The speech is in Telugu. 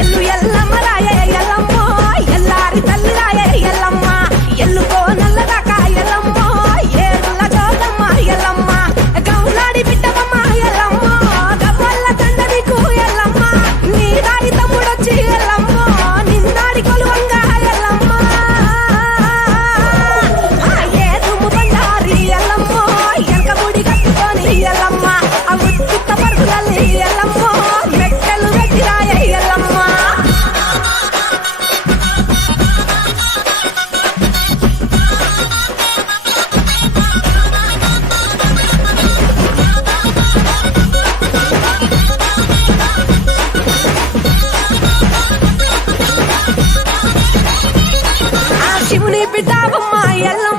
ఎల్లు ఎల్లమ్మ రాయే ఎల్లమ్మ ఎల్లారి తల్లి రాయే ఎల్లమ్మ ఎల్లుకో నల్లదాకా ఎల్లమ్మ ఏరుల జోలమ్మ ఎల్లమ్మ గౌలాడి బిడ్డమ్మ ఎల్లమ్మ గవ్వల్ల తండ నీకు ఎల్లమ్మ నీ దారి తమ్ముడొచ్చి ఎల్లమ్మ నిందాడి కొలువంగా ఎల్లమ్మ ఏ దుమ్ము బండారి ఎల్లమ్మ ఎనకబుడి కట్టుకొని ఎల్లమ్మ ఆ ఉత్తిత్త పరుగులల్లి ఎల్లమ్మ మెట్టెలు పెట్టి రాయే ఎల్లమ్మ ఆ శివుని బిడ్డవమ్మ ఎల్లమ్మ